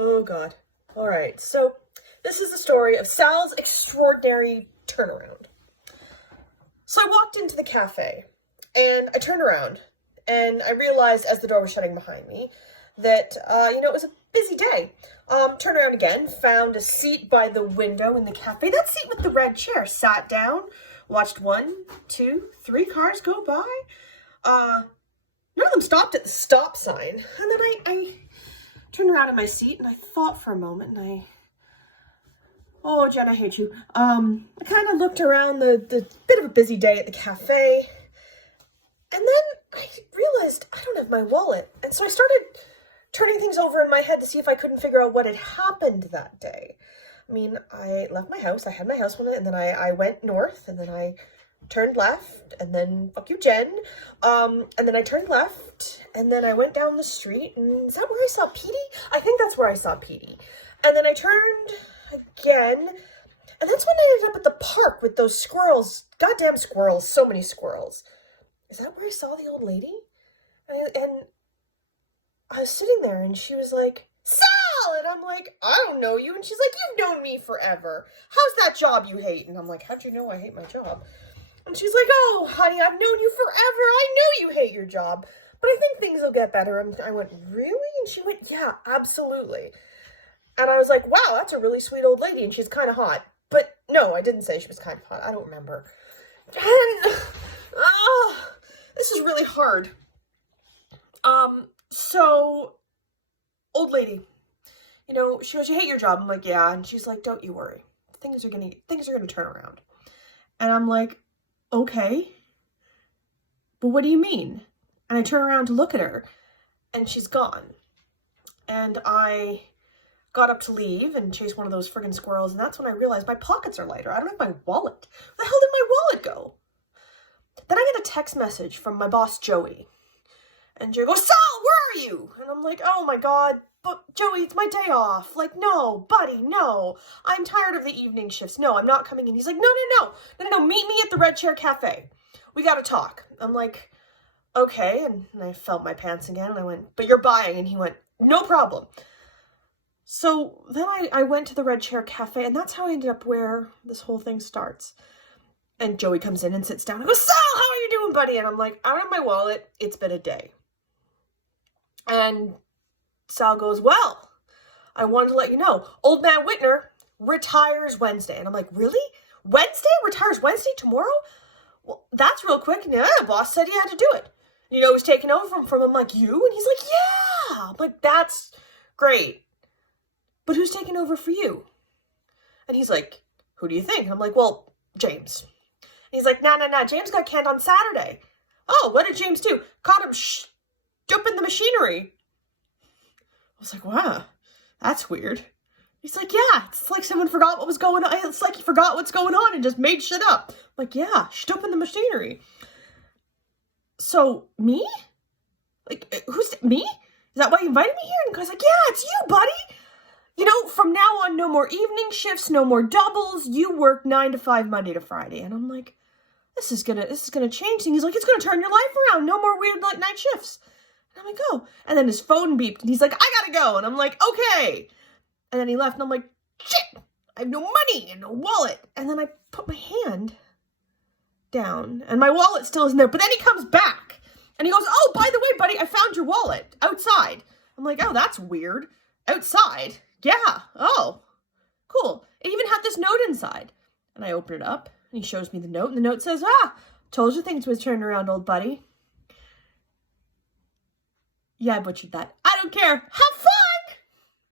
Oh, God. All right. So this is the story of Sal's extraordinary turnaround. So I walked into the cafe and I turned around and I realized as the door was shutting behind me that, it was a busy day. Turned around again, found a seat by the window in the cafe. That seat with the red chair. Sat down, watched 1, 2, 3 cars go by. None of them stopped at the stop sign. And then I turned around in my seat and I thought for a moment and oh, Jen, I hate you. I kind of looked around the bit of a busy day at the cafe. And then I realized I don't have my wallet. And so I started turning things over in my head to see if I couldn't figure out what had happened that day. I mean, I left my house. I had my house one, and then I went north, and then I turned left, and then, fuck you, Jen. And then I turned left, and then I went down the street, and is that where I saw Petey? I think that's where I saw Petey. And then I turned again, and that's when I ended up at the park with those squirrels. Goddamn squirrels, so many squirrels. Is that where I saw the old lady? And I was sitting there and she was like, Sal! And I'm like, I don't know you. And she's like, you've known me forever. How's that job you hate? And I'm like, how'd you know I hate my job? And she's like, oh, honey, I've known you forever. I know you hate your job, but I think things will get better. And I went, really? And she went, yeah, absolutely. And I was like, wow, that's a really sweet old lady. And she's kind of hot. But no, I didn't say she was kind of hot. I don't remember. And, this is really hard. So, old lady, she goes, you hate your job. I'm like, yeah. And she's like, don't you worry. Things are gonna turn around. And I'm like, okay, but what do you mean? And I turn around to look at her and she's gone. And I got up to leave and chase one of those friggin' squirrels. And that's when I realized my pockets are lighter. I don't have my wallet. Where the hell did my wallet go? Then I get a text message from my boss, Joey. And Joey goes, Sal, where are you? And I'm like, oh my God, but Joey, it's my day off. Like, no, buddy, no. I'm tired of the evening shifts. No, I'm not coming in. He's like, no, meet me at the Red Chair Cafe. We gotta talk. I'm like, okay. And I felt my pants again and I went, but you're buying. And he went, no problem. So then I went to the Red Chair Cafe and that's how I ended up where this whole thing starts. And Joey comes in and sits down and goes, Sal, how are you doing, buddy? And I'm like, I don't have my wallet. It's been a day. And Sal goes, well, I wanted to let you know, old man Whitner retires Wednesday. And I'm like, really? Wednesday? Retires Wednesday? Tomorrow? Well, that's real quick. And the boss said he had to do it. He's taking over from him like you. And he's like, yeah. I'm like, that's great. But who's taking over for you? And he's like, who do you think? And I'm like, well, James. And he's like, nah. James got canned on Saturday. Oh, what did James do? Caught him jumping the machinery. I was like, wow, that's weird. He's like, yeah, it's like someone forgot what was going on. It's like he forgot what's going on and just made shit up. I'm like, yeah, jumping the machinery. So, me? Like, who's me? Is that why you invited me here? And the guy's like, yeah, it's you, buddy. From now on, no more evening shifts, no more doubles. You work 9 to 5, Monday to Friday. And I'm like, this is gonna change things. He's like, it's gonna turn your life around. No more weird night shifts. And I'm like, oh. And then his phone beeped and he's like, I gotta go. And I'm like, okay. And then he left and I'm like, shit, I have no money and no wallet. And then I put my hand down and my wallet still isn't there. But then he comes back and he goes, oh, by the way, buddy, I found your wallet outside. I'm like, oh, that's weird. Outside? Yeah. Oh, cool. It even had this note inside. And I open it up and he shows me the note. And the note says, told you things would turn around, old buddy. Yeah, I butchered that. I don't care. Have fun.